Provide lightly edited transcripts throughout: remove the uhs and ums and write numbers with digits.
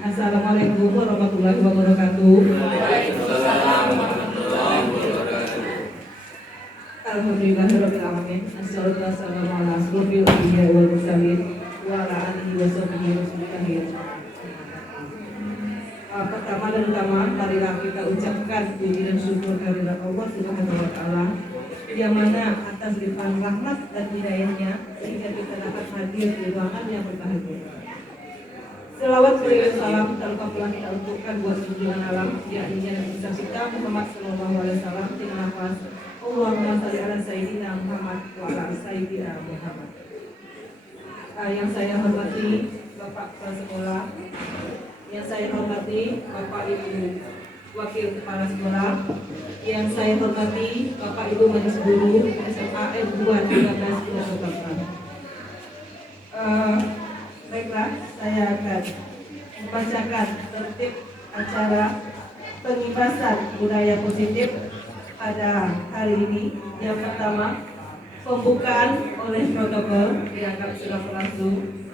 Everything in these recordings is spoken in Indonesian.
Assalamualaikum warahmatullahi wabarakatuh. Alhamdulillahirabbil alamin. Assalatu wassalamu ala asyrofil anbiya'i wal mursalin wa ala alihi wa sahbihi wasallam. Pertama dan utama, marilah kita ucapkan puji dan syukur kehadirat Allah Subhanahu wa taala yang mana atas limpahan rahmat dan hidayahnya sehingga kita dapat hadir di ruangan yang berbahagia. Selawat berikan salam tak lupa pula kita untukkan buat junjungan alam yakni Nabi besar kita Muhammad sallallahu alaihi wasallam dengan lafaz Allahumma shalli ala sayyidina Muhammad wa ala sayyidina Muhammad. Yang saya hormati Bapak Kepala Sekolah, yang saya hormati Bapak Ibu Wakil Kepala Sekolah, yang saya hormati Bapak Ibu Majelis Guru SMA N2 13 baiklah, saya akan membacakan tertib acara pengibasan budaya positif pada hari ini. Yang pertama, pembukaan oleh protokol dianggap sudah berlangsung.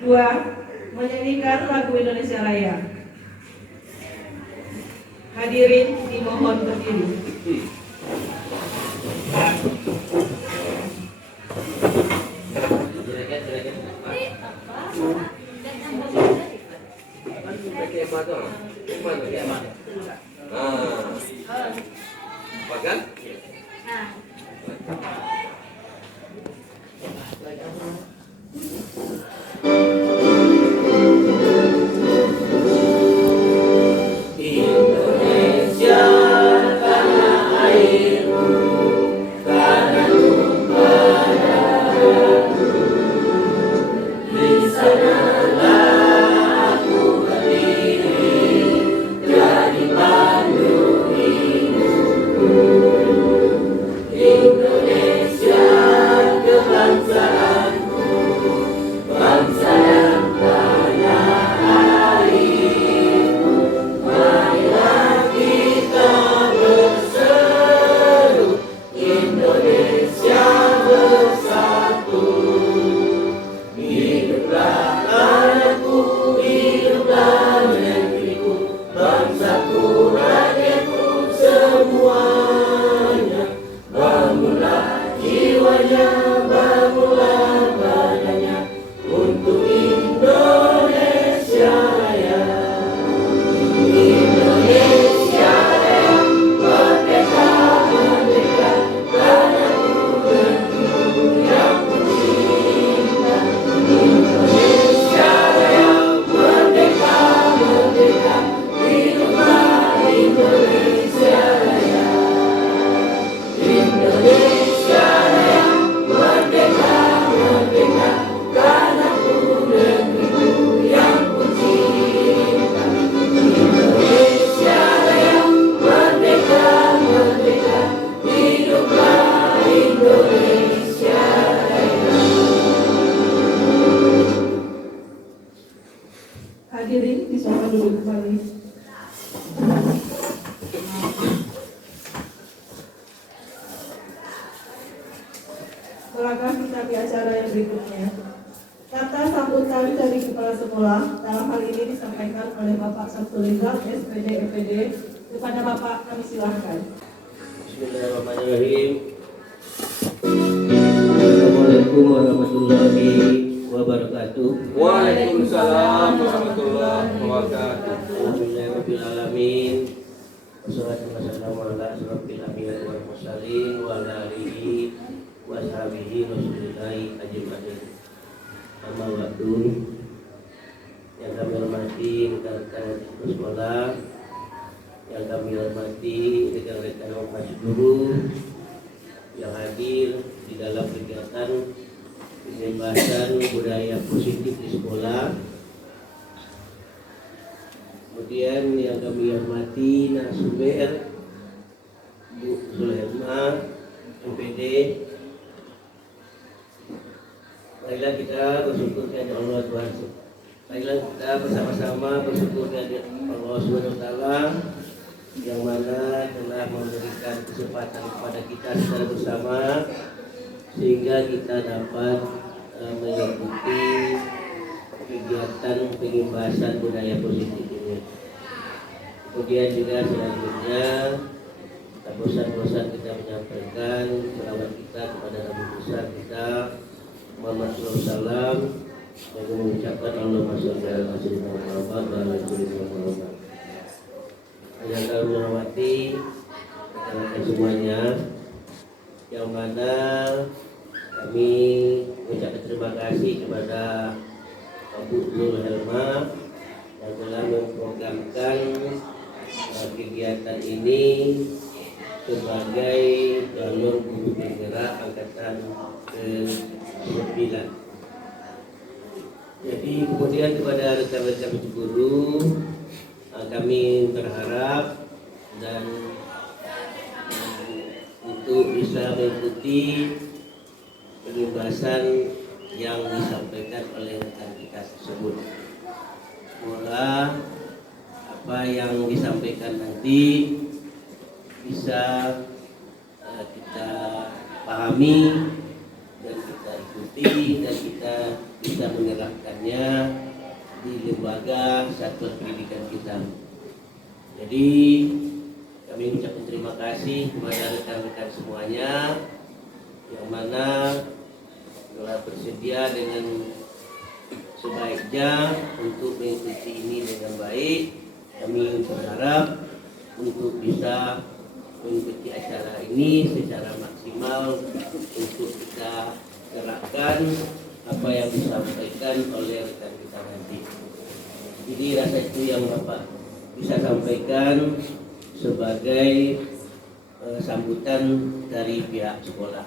2. Menyanyikan lagu Indonesia Raya. Hadirin dimohon berdiri. Makan? Hadirin disilakan duduk kembali. Melangkah kita di acara yang berikutnya. Kata sambutan dari Kepala Sekolah dalam hal ini disampaikan oleh Bapak Samsulizal SPD EPD. Kepada Bapak kami silahkan. Bismillahirrahmanirrahim. Assalamualaikum warahmatullahi wabarakatuh. Waalaikumsalam warahmatullahi wabarakatuh. Alhamdulillahirabbil alamin. Wassalatu wassalamu ala asyrofil anbiya'i wal mursalin wa ala alihi wa sahbihi rasulillahi ajmain. Amma ba'du. Yang kami hormati rekan-rekan sekolah, yang kami hormati rekan-rekan ormas guru yang hadir di dalam kegiatan penyebaran budaya positif di sekolah. Kemudian yang kami hormati narasumber Bu Zulema MPD. Marilah kita bersyukur kepada Allah Tuhan. Marilah kita bersama-sama bersyukur kepada Allah Subhanahu wa taala yang mana telah memberikan kesempatan kepada kita secara bersama sehingga kita dapat mengikuti kegiatan pengimbasan budaya positif ini. Kemudian juga selanjutnya tak bosan-bosan kita menyampaikan selawat kita kepada Nabi besar kita Muhammad SAW dengan mengucapkan Allahumma sholli ala sayyidina Muhammad wa ala sayyidina Muhammad. Yang kami hormati rekan-rekan semuanya, yang mana kami mengucapkan terima kasih kepada Abu Nur Helma yang telah memprogramkan kegiatan ini sebagai jalur guru penggerak angkatan ke-9. Jadi kemudian kepada rekan-rekan guru, kami berharap dan untuk bisa mengikuti pengimbasan yang disampaikan oleh rekan kita tersebut. Semoga apa yang disampaikan nanti bisa kita pahami dan kita ikuti dan kita bisa menerapkannya di lembaga satuan pendidikan kita. Jadi kami ucapkan terima kasih kepada rekan-rekan semuanya yang mana telah bersedia dengan sebaiknya untuk mengikuti ini dengan baik. Kami berharap untuk bisa mengikuti acara ini secara maksimal untuk kita gerakkan apa yang disampaikan oleh rekan kita nanti. Jadi rasa itu yang Bapak bisa sampaikan sebagai sambutan dari pihak sekolah.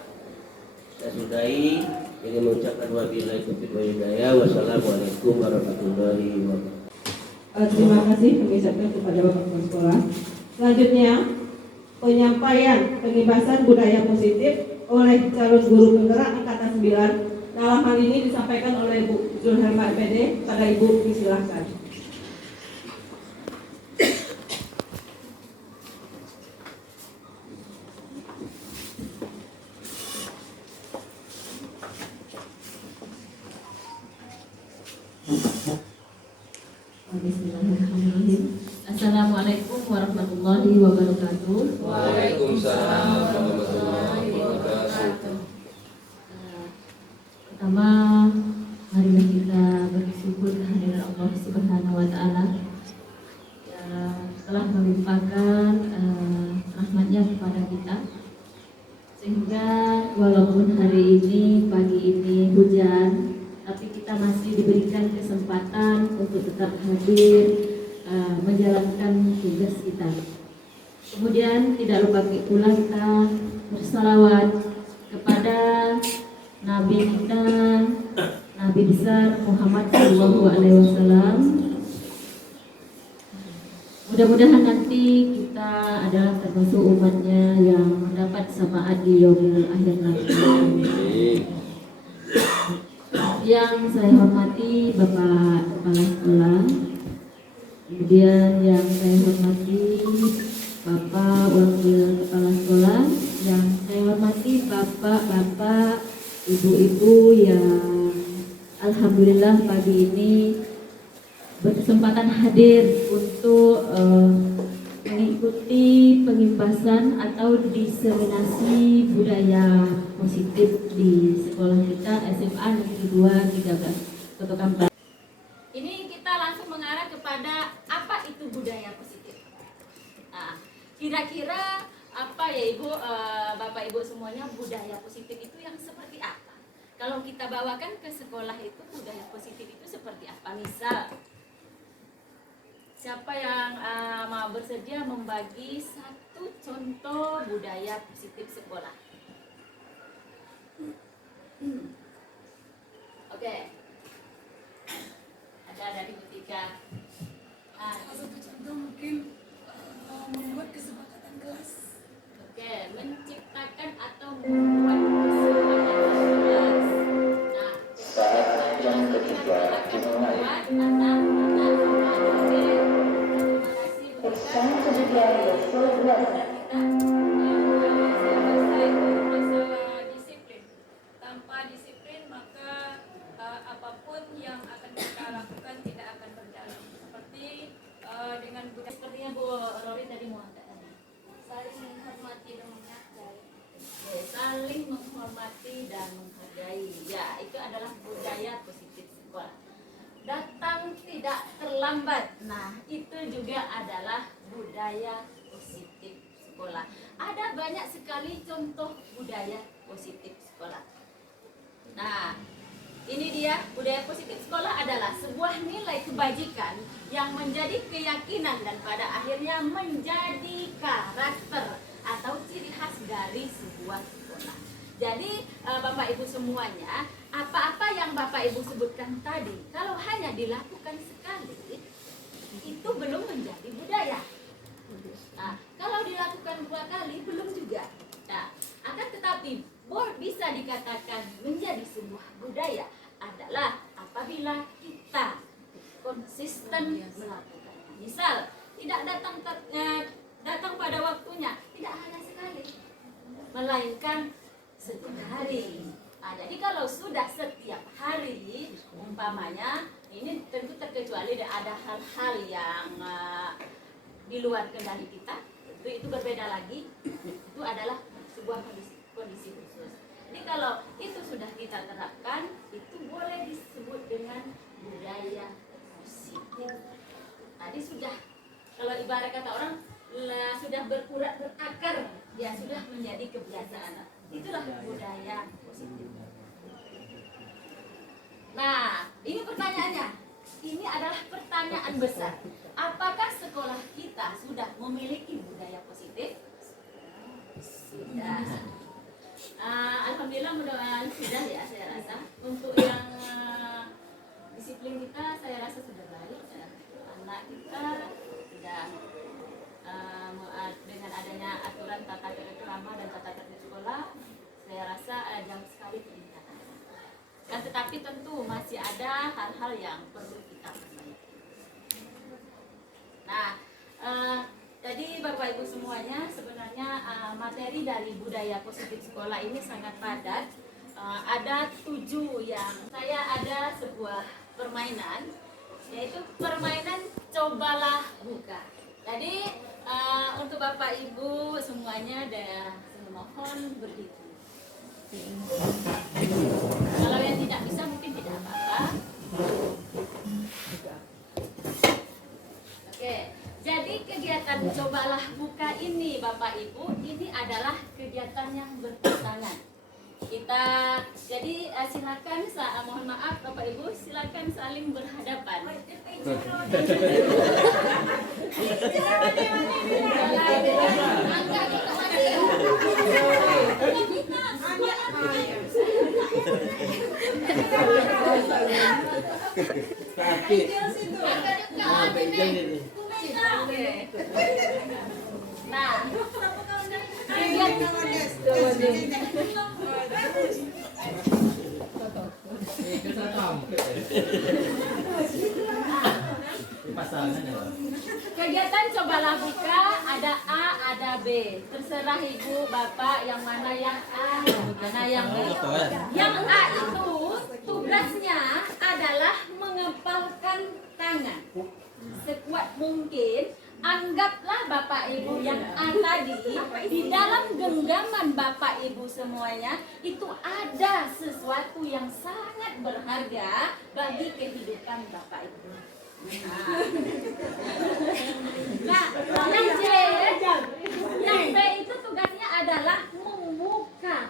Saya sudahi dengan mengucapkan wabillahi taufiq wal hidayah. Wassalamualaikum warahmatullahi wabarakatuh. Terima kasih kami ucapkan kepada Bapak Kepala Sekolah. Selanjutnya penyampaian pengimbasan budaya positif oleh calon guru penggerak angkatan 9. Dalam hal ini disampaikan oleh Bu Zulherma SPD. Pada Ibu disilahkan. Bismillahirrahmanirrahim. Assalamualaikum warahmatullahi wabarakatuh. Waalaikumsalam warahmatullahi wabarakatuh. Pertama, marilah kita bersyukur kehadiran Allah Subhanahu wa Ta'ala yang telah melimpahkan rahmatnya kepada kita, sehingga walaupun hari ini pagi ini hujan, tapi kita masih diberikan kesempatan untuk tetap hadir menjalankan tugas kita. Kemudian tidak lupa pula kita bersalawat kepada Nabi kita, Nabi besar Muhammad SAW. Mudah-mudahan nanti kita adalah termasuk umatnya yang mendapat syafaat di yaumil akhir nanti. Yang saya hormati Bapak Kepala Sekolah, kemudian yang saya hormati Bapak Wakil Kepala Sekolah, yang saya hormati Bapak-bapak, ibu-ibu yang alhamdulillah pagi ini berkesempatan hadir untuk mengikuti pengimbasan atau diseminasi budaya positif di sekolah kita SMA Negeri 2 13 Kota Kampar. Ini kita langsung mengarah kepada apa itu budaya positif. Nah, kira-kira apa ya Ibu, Bapak Ibu semuanya, budaya positif itu yang seperti apa? Kalau kita bawakan ke sekolah itu budaya positif itu seperti apa? Misal, siapa yang mau bersedia membagi satu contoh budaya positif sekolah? Oke. Ada dari Butika. Salah satu contoh mungkin membuat kesepakatan kelas. Oke, menciptakan atau membuat kesepakatan kelas. Nah, Saat yang ketiga dimulai. Pesan kejadian ke-11. Disiplin. Tanpa disiplin maka apapun yang akan kita lakukan tidak akan berjalan seperti dengan budaya sepertinya Bu Rory tadi mau ada saling menghormati dan menghargai. Saling menghormati dan menghargai, ya itu adalah budaya positif sekolah. Datang tidak terlambat, nah itu juga adalah budaya positif sekolah. Ada banyak sekali contoh budaya positif sekolah. Nah, ini dia budaya positif sekolah adalah sebuah nilai kebajikan yang menjadi keyakinan dan pada akhirnya menjadi karakter atau ciri khas dari sebuah sekolah. Jadi Bapak Ibu semuanya, apa-apa yang Bapak Ibu sebutkan tadi, kalau hanya dilakukan sekali, itu belum menjadi budaya. Nah, kalau dilakukan 2 kali, belum juga. Nah, akan tetapi bisa dikatakan menjadi sebuah budaya adalah apabila kita konsisten melakukan. Misal, tidak datang pada waktunya, tidak hanya sekali, melainkan setiap hari. Nah, jadi kalau sudah setiap hari, umpamanya, ini tentu terkecuali ada hal-hal yang di luar kendali kita, tentu itu berbeda lagi. Itu adalah sebuah kondisi khusus. Jadi kalau itu sudah kita terapkan, itu boleh disebut dengan budaya positif. Tadi sudah, kalau ibarat kata orang, sudah berakar, ya sudah menjadi kebiasaan. Itulah budaya positif. Nah, ini pertanyaannya. Ini adalah pertanyaan besar. Apakah sekolah kita sudah memiliki budaya positif? Sudah. Alhamdulillah, mudah-mudahan sudah ya, saya rasa. Untuk yang disiplin kita, saya rasa sudah baik. Anak kita sudah dengan adanya aturan tata krama dan tata tertib sekolah, saya rasa jauh sekali peningkatan. Dan tetapi tentu masih ada hal-hal yang perlu kita perbaiki. Nah, jadi Bapak Ibu semuanya, sebenarnya materi dari budaya positif sekolah ini sangat padat. Ada 7 yang saya ada sebuah permainan, yaitu permainan cobalah buka. Jadi untuk Bapak Ibu semuanya, saya mohon berdiri. Kalau yang tidak bisa mungkin tidak apa-apa. Oke, jadi kegiatan cobalah buka ini Bapak Ibu, ini adalah kegiatan yang berpasangan. Kita jadi silakan, mohon maaf Bapak Ibu, silakan saling berhadapan. Nah, kegiatan cobalah buka ada A, ada B. Terserah ibu, bapak, yang mana yang A, mana yang B. Yang A itu tugasnya adalah mengepalkan tangan sekuat mungkin. Anggaplah Bapak Ibu yang A tadi, di dalam genggaman Bapak Ibu semuanya itu ada sesuatu yang sangat berharga bagi kehidupan Bapak Ibu. Nah, yang B itu tugasnya adalah membuka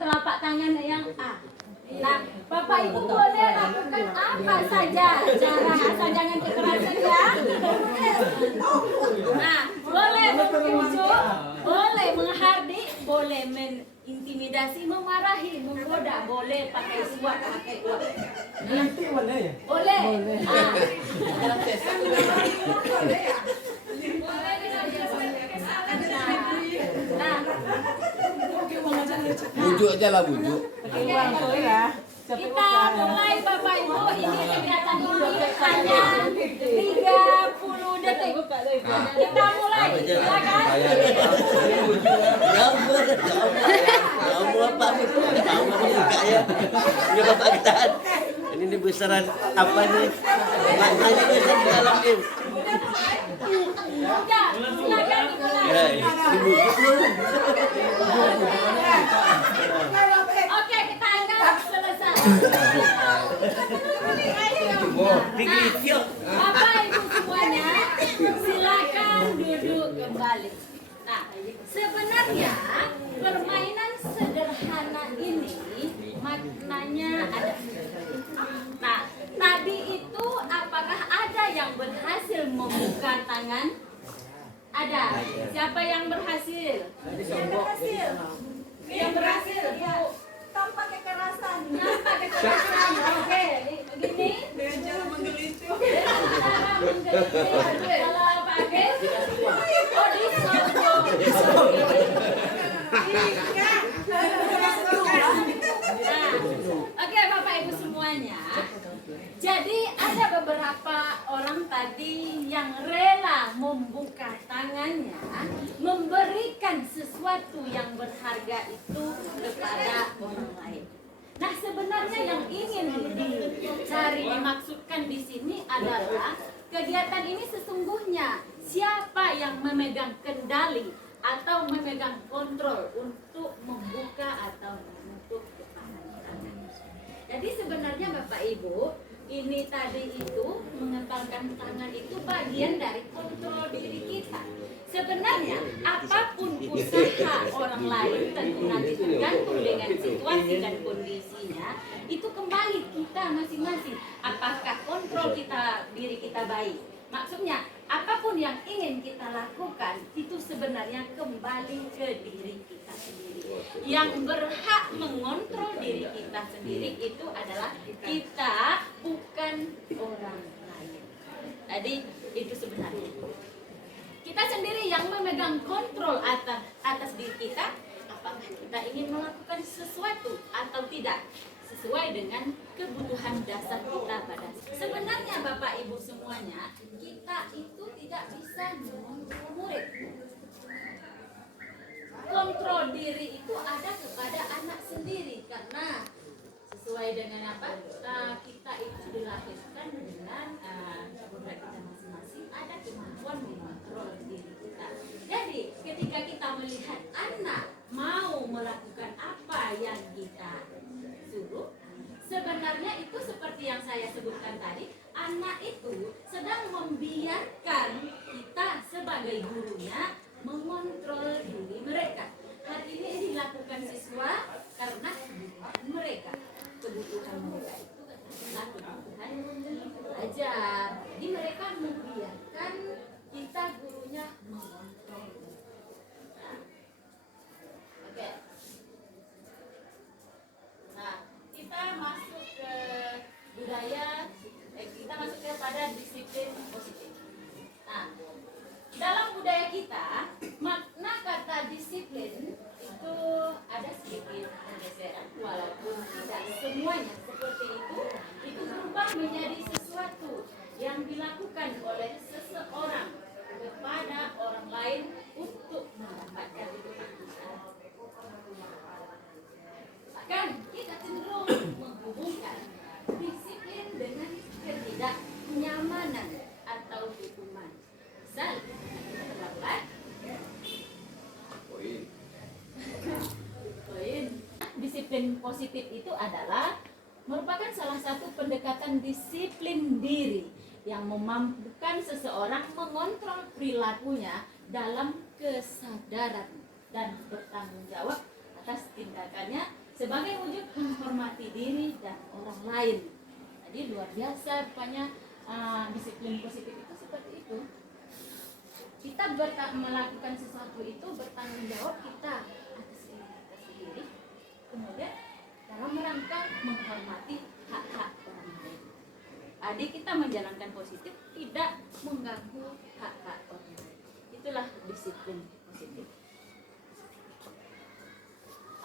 telapak tangan yang A. Nah, Bapak Ibu boleh lakukan apa saja, cara asal jangan kekerasan ya. Nah, boleh membujuk, boleh menghardik, boleh mengintimidasi, memarahi, menggoda, boleh pakai suap, pakai uap. Boleh. Boleh. Nah, Bujuk aja lah, bujuk. kita mulai Bapak Ibu, ini kegiatan ini hanya 30 detik. Kita mulai, silakan. Ya Bapak kita. Ini besaran apa nih? Maknanya bisa di dalam nih. Udah, silakan dimulai. Ya, ini Oke, kita anggap selesai. Digitio. Bapak Ibu semuanya, silakan duduk kembali. Nah, sebenarnya permainan sederhana ini maknanya ada. Nah, tadi itu apakah ada yang berhasil membuka tangan? Ada. Siapa yang berhasil? Yang berhasil. Yang berhasil, Bu. Tanpa kekerasan. Tanpa kekerasan. Oke, begini. Dengan cara menggelitik. Cara menggelitik. Kalau pakai, oh disogok. Nah, oke Bapak Ibu semuanya. Jadi ada beberapa orang tadi yang rela membuka tangannya, memberikan sesuatu yang berharga itu kepada orang lain. Nah, sebenarnya yang ingin dicari dimaksudkan di sini adalah kegiatan ini sesungguhnya siapa yang memegang kendali atau memegang kontrol untuk membuka atau menutup tangan. Jadi sebenarnya Bapak Ibu, ini tadi itu mengepalkan tangan itu bagian dari kontrol diri kita. Sebenarnya apapun usaha orang lain tentu nanti tergantung dengan situasi dan kondisinya, itu kembali kita masing-masing. Apakah kontrol kita diri kita baik? Maksudnya apapun yang ingin kita lakukan itu sebenarnya kembali ke diri kita sendiri. Yang berhak mengontrol diri kita sendiri itu adalah kita, bukan orang lain. Jadi itu sebenarnya kita sendiri yang memegang kontrol atas diri kita. Apakah kita ingin melakukan sesuatu atau tidak sesuai dengan kebutuhan dasar kita pada sebenarnya Bapak Ibu semuanya, kita itu tidak bisa mengontrol murid. Kontrol diri itu ada kepada anak sendiri karena sesuai dengan apa, kita itu dilahirkan dengan kodrat kita masing-masing, ada kemampuan mengontrol diri kita. Jadi ketika kita melihat anak mau melakukan apa yang kita suruh, sebenarnya itu seperti yang saya sebutkan tadi, anak itu sedang membiarkan kita sebagai gurunya mengontrol diri mereka. Hal ini dilakukan siswa karena kebutuhan mereka. Kebutuhan mereka itu adalah kebutuhan belajar. Jadi mereka membiarkan kita gurunya mengontrol. Nah, oke. Nah, kita masuk ke budaya, kita masuk kepada disiplin positif. Nah, dalam budaya kita, makna kata disiplin itu ada sedikit pergeseran, walaupun tidak semuanya seperti itu berubah menjadi sesuatu yang dilakukan oleh seseorang kepada orang lain untuk mendapatkan kebahagiaan. Bahkan kita cenderung menghubungkan disiplin dengan ketidaknyamanan atau hukuman. Misal, terlambat. Poin. Disiplin positif itu adalah merupakan salah satu pendekatan disiplin diri yang memampukan seseorang mengontrol perilakunya dalam kesadaran dan bertanggung jawab atas tindakannya sebagai wujud menghormati diri dan orang lain. Jadi luar biasa rupanya disiplin positif itu seperti itu. Kita melakukan sesuatu itu bertanggung jawab kita atas diri kita sendiri, kemudian dalam rangka menghormati hak-hak orang lain. Jadi kita menjalankan positif, tidak mengganggu hak-hak orang lain. Itulah disiplin positif.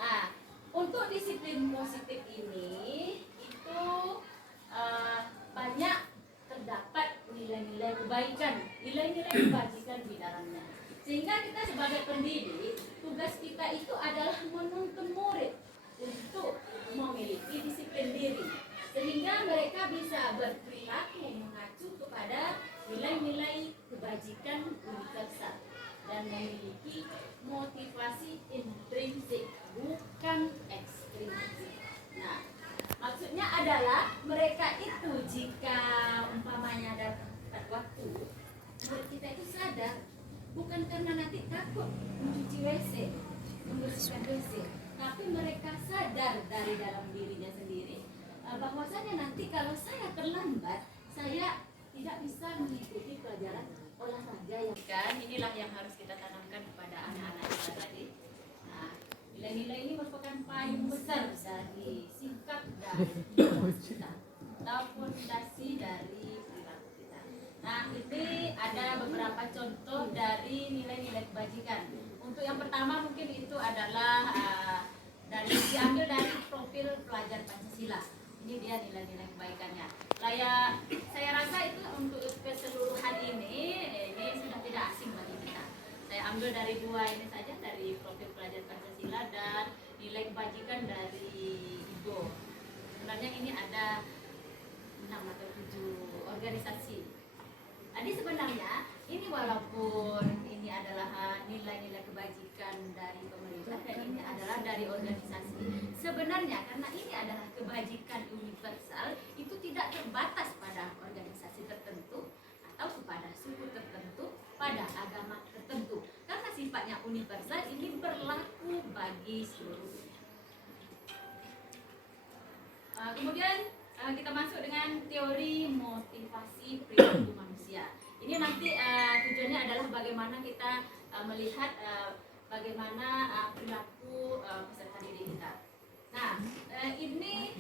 Nah, untuk disiplin positif ini itu banyak terdapat nilai-nilai kebaikan, nilai-nilai kebajikan di dalamnya. Sehingga kita sebagai pendidik, tugas kita itu adalah menuntun murid untuk memiliki memiliki motivasi intrinsik, bukan ekstrinsik. Nah, maksudnya adalah mereka itu jika umpamanya dapat waktu, murid kita itu sadar bukan karena nanti takut mencuci WC, membersihkan WC, tapi mereka sadar dari dalam dirinya sendiri bahwasanya nanti kalau saya terlambat, saya tidak bisa mengikuti pelajaran olahraga yang kan. Inilah yang harus kita tanamkan kepada anak-anak kita tadi. Nah, nilai-nilai ini merupakan payung besar dari sikap dan kita atau fondasi dari perilaku kita. Nah, ini ada beberapa contoh dari nilai-nilai kebajikan. Untuk yang pertama mungkin itu adalah diambil dari profil pelajar Pancasila. Ini dia nilai-nilai kebaikannya. Saya rasa itu untuk keseluruhan ini sudah tidak asing bagi kita. Saya ambil dari dua ini saja, dari profil pelajar Pancasila dan nilai kebajikan dari Igo. Sebenarnya ini ada 6 atau 7 organisasi. Jadi sebenarnya ini walaupun ini adalah nilai-nilai kebajikan dari pemerintah dan ini adalah dari organisasi, sebenarnya karena ini adalah kebajikan universal, itu tidak terbatas pada organisasi tertentu atau kepada suku tertentu, pada agama tertentu. Karena sifatnya universal, ini berlaku bagi seluruh dunia. Kemudian kita masuk dengan teori motivasi perilaku manusia. Ini nanti tujuannya adalah bagaimana kita melihat bagaimana perilaku peserta didik kita. Nah, ini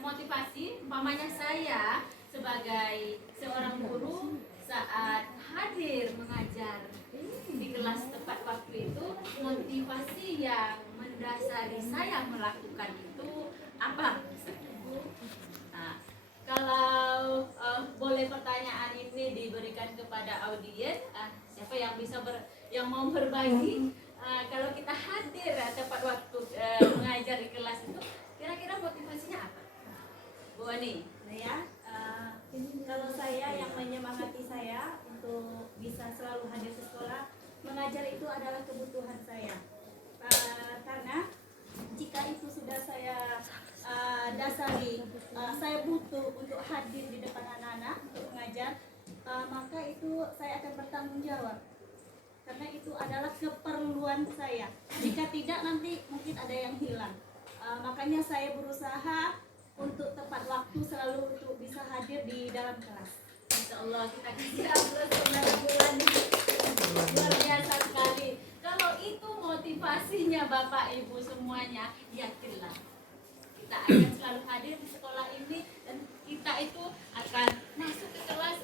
motivasi, umpamanya saya sebagai seorang guru saat hadir mengajar di kelas tepat waktu itu, motivasi yang mendasari saya melakukan itu apa? Nah, kalau boleh pertanyaan ini diberikan kepada audiens, siapa yang bisa yang mau berbagi? Kalau kita hadir tepat waktu mengajar di kelas itu, kira-kira motivasinya apa? Bu Ani? Kalau saya yang menyemangati saya untuk bisa selalu hadir ke sekolah, mengajar itu adalah kebutuhan saya. Karena jika itu sudah saya dasari, saya butuh untuk hadir di depan anak-anak untuk mengajar, maka itu saya akan bertanggung jawab. Karena itu adalah keperluan saya. Jika tidak, nanti mungkin ada yang hilang. Makanya saya berusaha untuk tepat waktu selalu untuk bisa hadir di dalam kelas. Insya Allah kita bisa bulan luar biasa sekali. Kalau itu motivasinya Bapak Ibu semuanya, yakinlah kita akan selalu hadir di sekolah ini dan kita itu akan masuk ke kelas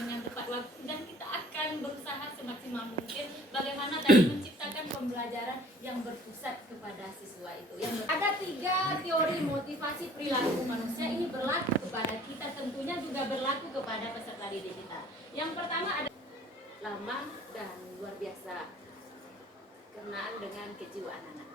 dengan tepat waktu dan kita akan berusaha semaksimal mungkin bagaimana tadi menciptakan pembelajaran yang berpusat kepada siswa itu. Ada 3 teori motivasi perilaku manusia, ini berlaku kepada kita, tentunya juga berlaku kepada peserta didik kita. Yang pertama ada lama dan luar biasa kenaan dengan kejiwaan anak.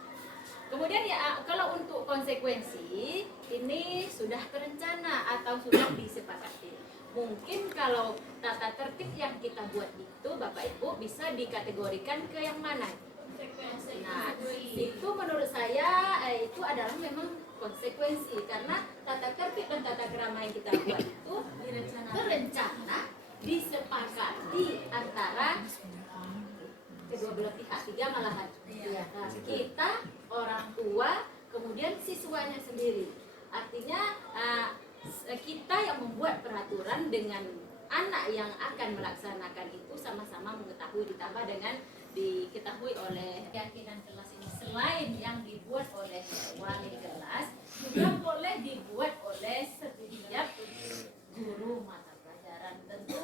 Kemudian ya kalau untuk konsekuensi ini sudah terencana atau sudah disepakati. Mungkin kalau tata tertib yang kita buat itu Bapak Ibu bisa dikategorikan ke yang mana? Nah, itu menurut saya itu adalah memang konsekuensi karena tata tertib dan tata krama yang kita buat itu terencana disepakati antara kedua belah pihak, 3 malahan. Nah, kita, orang tua, kemudian siswanya sendiri. Artinya kita yang membuat peraturan dengan anak yang akan melaksanakan itu sama-sama mengetahui, ditambah dengan diketahui oleh keyakinan kelas ini. Selain yang dibuat oleh wali kelas, juga boleh dibuat oleh setiap guru mata pelajaran. Tentu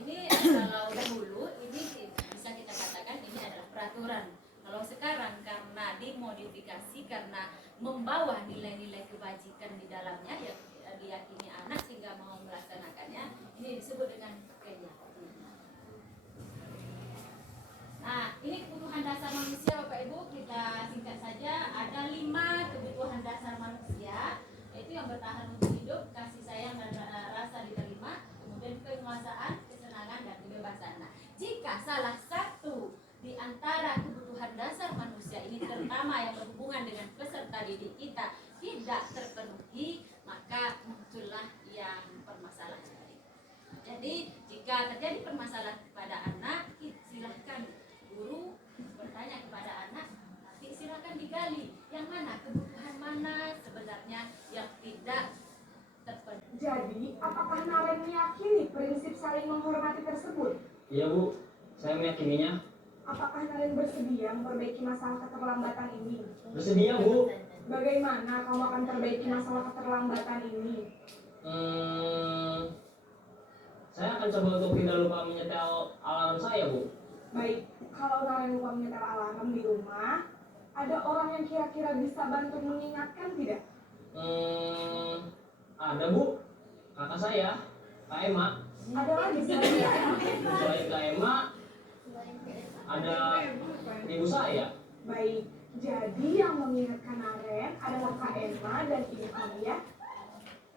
ini kalau dahulu ini bisa kita katakan ini adalah peraturan. Kalau sekarang karena dimodifikasi, karena membawa nilai-nilai kebajikan di dalamnya yang diyakini anak sehingga mau melaksanakannya, ini disebut dengan keyakinan. Nah, ini kebutuhan dasar manusia Bapak Ibu, kita singkat saja. Ada 5 kebutuhan dasar manusia, yaitu yang bertahan untuk hidup, kasih sayang dan rasa diterima, kemudian penguasaan, kesenangan dan kebebasan. Nah, jika salah satu di didik kita tidak terpenuhi, maka muncullah yang permasalahan tadi. Jadi jika terjadi permasalahan kepada anak, silahkan guru bertanya kepada anak, nanti silahkan digali yang mana kebutuhan mana sebenarnya yang tidak terpenuhi. Jadi, apakah Naren meyakini prinsip saling menghormati tersebut? Iya Bu, saya meyakininya. Apakah Naren bersedia memperbaiki masalah keterlambatan ini? Bersedia Bu. Bagaimana kamu akan perbaiki masalah keterlambatan ini? Saya akan coba untuk tidak lupa menyetel alarm saya Bu. Baik, kalau Naren lupa menyetel alarm di rumah, ada orang yang kira-kira bisa bantu mengingatkan tidak? Ada Bu, kakak saya, Kak Ema. Ada lagi saya. Selain Kak Ema, ada ibu saya. Baik, jadi yang mengingatkan Naren adalah Kak Emma dan Ibu Alia.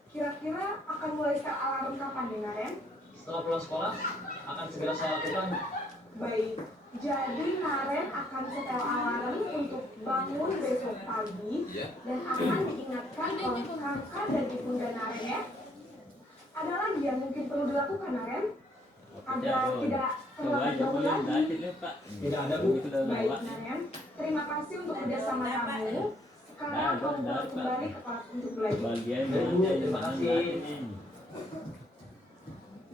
Kira-kira akan mulai setel alarm kapan nih Naren? Setelah pulang sekolah, akan segera saya lakukan. Baik, jadi Naren akan setel alarm untuk bangun besok pagi dan akan diingatkan oleh kakak dan ibunda Naren ya. Ada lagi yang mungkin perlu dilakukan Naren? Agar tidak terlambat jauh lagi. Tidak ada Bu. Baik Naren, terima kasih untuk kerjasama kamu. Sekarang kamu boleh kembali ke kelas untuk belajar. Bu, terima kasih.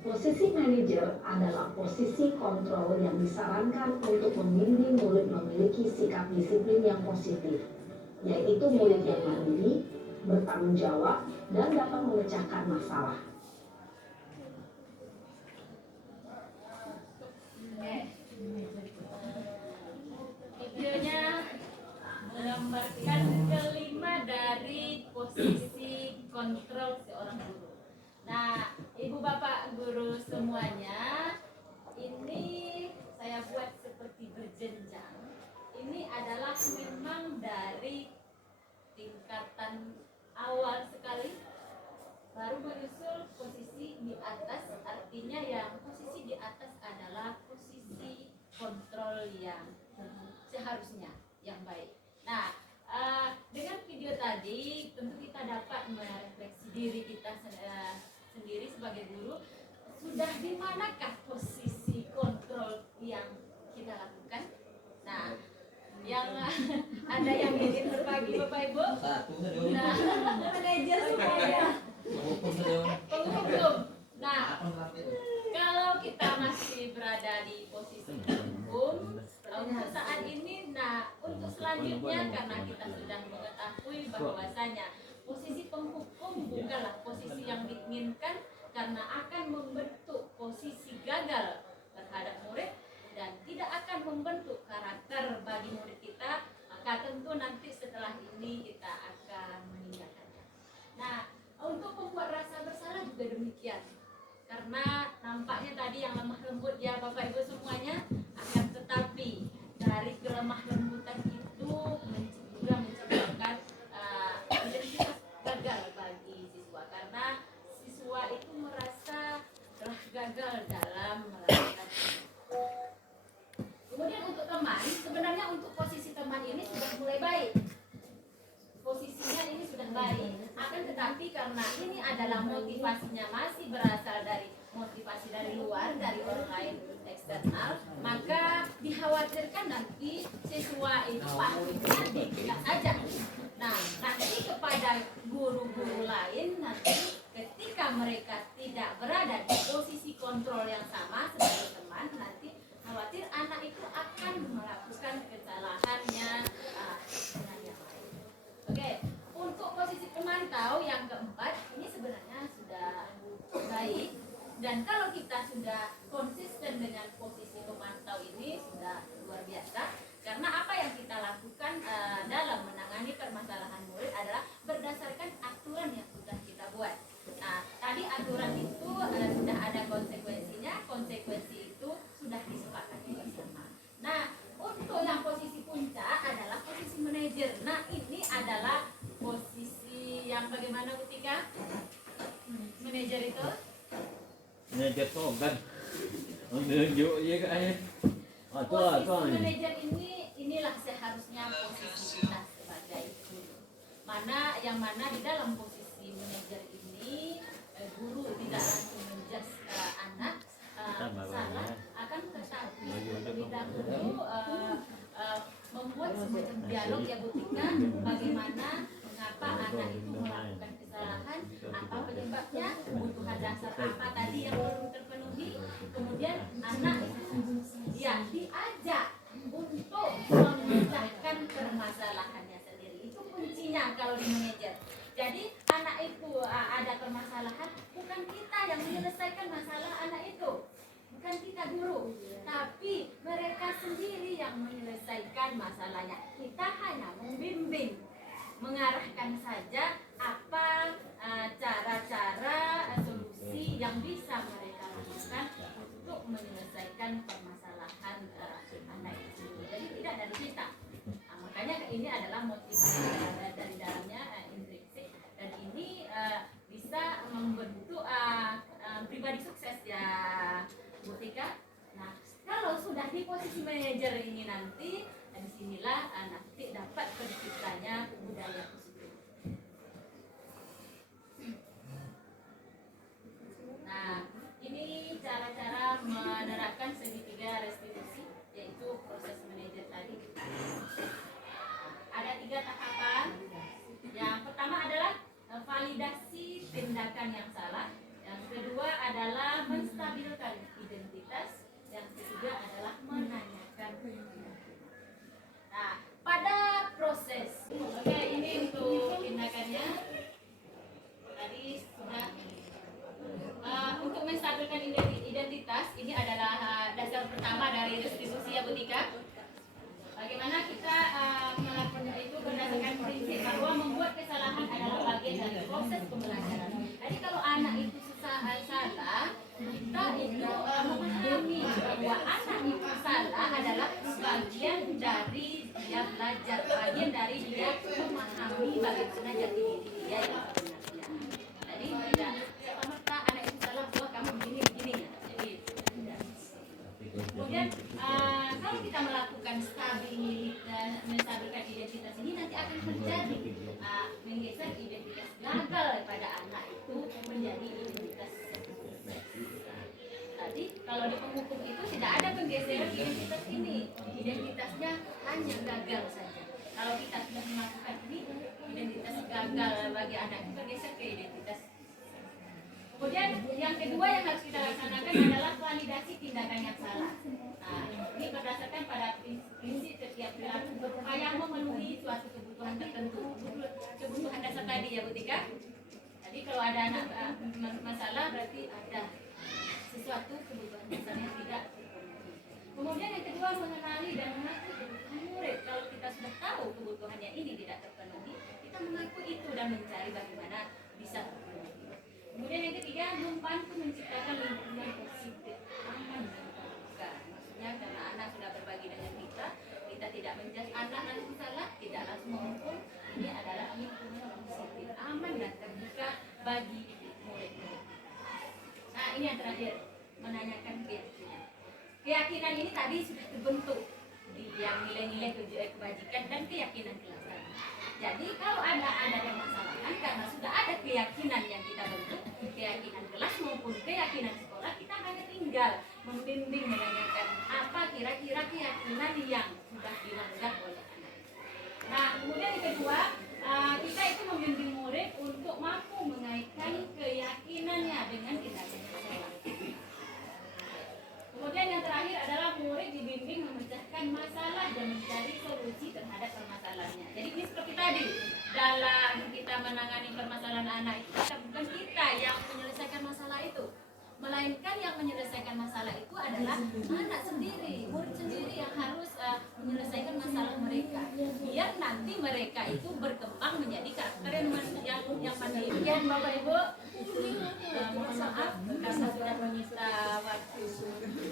Posisi manajer adalah posisi kontrol yang disarankan untuk membimbing murid memiliki sikap disiplin yang positif, yaitu murid yang mandiri, bertanggung jawab, dan dapat memecahkan masalah. Videonya menggambarkan kelima dari posisi kontrol seorang guru. Nah, ibu bapak guru semuanya, ini saya buat seperti berjenjang. Ini adalah memang dari tingkatan awal sekali, baru menyusul posisi di atas. Artinya yang posisi di atas adalah posisi kontrol yang seharusnya yang baik. Nah, dengan video tadi tentu kita dapat merefleksi diri kita sendiri sebagai guru. Sudah di manakah posisi kontrol yang kita lakukan? Nah, yang ada yang ingin berbagi Bapak Ibu? Nah, manajer semuanya. Penghukum. Nah, kalau kita masih berada di posisi penghukum untuk saat ini, nah untuk selanjutnya karena kita sudah mengetahui bahwasanya posisi penghukum bukanlah posisi yang diinginkan karena akan membentuk posisi gagal terhadap murid dan tidak akan membentuk karakter bagi murid kita, maka tentu nanti setelah ini kita akan meninggalkannya. Nah, untuk pembuat rasa bersalah juga demikian. Karena nampaknya tadi yang lemah lembut ya Bapak Ibu semuanya, akan tetapi dari kelemah lembutan itu juga menciptakan identitas gagal bagi siswa, karena siswa itu merasa telah gagal dalam melakukan. Kemudian untuk teman, sebenarnya untuk posisi teman ini sudah mulai baik. Posisinya ini sudah baik, akan tetapi karena ini adalah motivasinya masih berasal dari motivasi dari luar, dari orang lain eksternal, maka dikhawatirkan nanti siswa itu pasifnya tidak saja. Nah, nanti kepada guru-guru lain nanti ketika mereka tidak berada di posisi kontrol yang sama sebagai teman, nanti khawatir anak itu akan melakukan kesalahannya dengan yang lain. Oke, untuk posisi pemantau yang keempat ini sebenarnya sudah baik, dan kalau kita sudah konsisten dengan posisi pemantau ini sudah luar biasa, karena apa yang kita lakukan dalam menangani permasalahan murid adalah berdasarkan aturan yang sudah kita buat. Nah, tadi aturan itu sudah ada konsekuensinya, konsekuensi itu sudah disepakati bersama. Nah, untuk yang posisi puncak adalah posisi manajer. Nah, ini adalah posisi yang bagaimana Bu Tika? Manajer itu? Manajer kan menunjuk ya kayak. Posisi manajer inilah seharusnya posisi kita sebagai guru. yang mana di dalam posisi manajer ini guru tidak langsung menjas anak salah, akan tetapi terlebih dahulu membuat semacam dialog ya Bu Tika, bagaimana mengapa anak itu melakukan kesalahan, apa penyebabnya, kebutuhan dasar apa tadi yang belum terpenuhi, kemudian anak ya diajak untuk memecahkan permasalahannya sendiri. Itu kuncinya kalau di manajer. Jadi anak itu ada permasalahan, bukan kita yang menyelesaikan masalah anak itu, bukan kita guru, tapi mereka sendiri yang menyelesaikan masalahnya. Kita hanya membimbing, mengarahkan saja apa cara-cara solusi yang bisa mereka lakukan untuk menyelesaikan permasalahan anak itu. Jadi tidak dari kita. Makanya ini adalah motivasi dari dalamnya intrinsik, dan ini bisa membentuk pribadi sukses ya Bu Tika. Nah, kalau sudah di posisi manajer ini nanti, disinilah nanti dapat terciptanya budaya positif. Nah, ini cara-cara menerapkan segitiga restitusi, yaitu proses manajer tadi. Ada 3 tahapan. Yang pertama adalah validasi tindakan yang salah. Yang kedua adalah menstabilkan identitas. Yang ketiga adalah menanyakan. Nah, pada proses, oke, ini untuk tindakannya tadi sudah. Untuk menstabilkan identitas, ini adalah dasar pertama dari restitusi ya Bu Tika. Bagaimana kita melakukan itu berdasarkan prinsip bahwa membuat kesalahan adalah bagian dari proses pembelajaran. Jadi kalau anak itu salah, kita itu memahami bahwa anak itu salah adalah bagian dari dia belajar, bagian dari dia memahami bagaimana jati diri dia yang sebenarnya. Jadi tidak serta-merta anak itu salah, bahwa kamu begini ya. Jadi kemudian kalau kita melakukan menstabilkan identitas ini, nanti akan terjadi menggeser identitas gagal pada anak itu menjadi identitas. Tadi kalau di penghukum itu tidak ada penggeseran identitas ini, identitasnya hanya gagal saja. Kalau kita sudah melakukan ini, identitas gagal bagi anak itu bergeser ke identitas. Kemudian yang kedua yang harus kita laksanakan adalah validasi tindakan yang salah. Nah, ini berdasarkan pada prinsip setiap perilaku berupaya memenuhi suatu kebutuhan tertentu. Kebutuhan dasar tadi ya Bu Tika. Jadi kalau ada anak masalah berarti ada sesuatu kebutuhan dasar yang tidak terpenuhi. Kemudian yang kedua, mengenali dan mengaku kebutuhan murid. Kalau kita sudah tahu kebutuhannya ini tidak terpenuhi, kita mengaku itu dan mencari bagaimana bisa terpenuhi. Kemudian yang ketiga, membantu menciptakan lingkungan positif, aman dan terbuka. Maksudnya karena anak sudah berbagi dengan kita tidak menjudge anak langsung salah, tidak langsung menghukum. Ini adalah lingkungan positif, aman dan terbuka bagi murid. Nah, ini yang terakhir, menanyakan keyakinan. Keyakinan ini tadi sudah terbentuk di yang nilai-nilai kebajikan dan keyakinan kelas. Jadi kalau ada yang masalahkan karena sudah ada keyakinan yang kita bentuk, keyakinan kelas maupun keyakinan sekolah, kita hanya tinggal membimbing, menanyakan apa kira-kira keyakinan yang sudah dilanggar oleh anak. Nah, kemudian yang kedua, kita itu membimbing murid untuk mampu mengaitkan keyakinannya dengan tindakan sekolah. Kemudian yang terakhir adalah murid dibimbing memecahkan masalah dan mencari solusi terhadap permasalahannya. Jadi ini seperti tadi, dalam kita menangani permasalahan anak itu, bukan kita yang menyelesaikan masalah itu, melainkan yang menyelesaikan masalah itu adalah anak sendiri, murid sendiri yang harus menyelesaikan masalah mereka, biar nanti mereka itu berkembang menjadi karakter yang mandiri. Sekian Bapak Ibu, mohon maaf karena sudah menyita waktu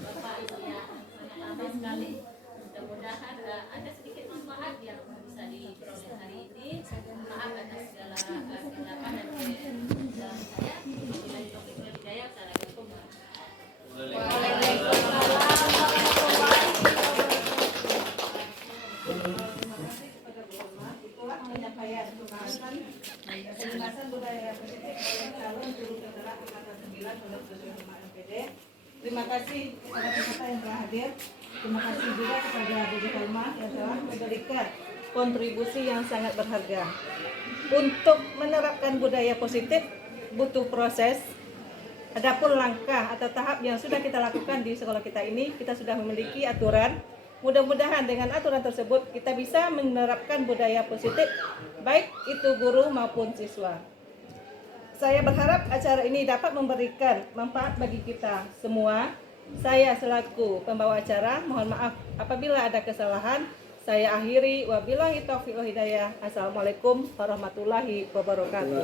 Bapak Ibu yang sangat lama sekali. Mudah-mudahan ada sedikit manfaat yang bisa diperoleh hari ini. Maaf atas segala kesilapan dan kesalahan saya. Bila topik lebih daya, assalamualaikum. Waalaikumsalam warahmatullahi wabarakatuh. Terima kasih kepada Bu Omar. Itulah penyampaian. angkatan 9 Pondok Pesantren Hikmah MPD. Terima kasih kepada peserta yang telah hadir. Terima kasih juga kepada Bu Halma yang telah memberikan kontribusi yang sangat berharga. Untuk menerapkan budaya positif butuh proses. Adapun langkah atau tahap yang sudah kita lakukan di sekolah kita ini, kita sudah memiliki aturan. Mudah-mudahan dengan aturan tersebut kita bisa menerapkan budaya positif baik itu guru maupun siswa. Saya berharap acara ini dapat memberikan manfaat bagi kita semua. Saya selaku pembawa acara mohon maaf apabila ada kesalahan. Saya akhiri, wabillahi taufiq wal hidayah. Assalamualaikum warahmatullahi wabarakatuh.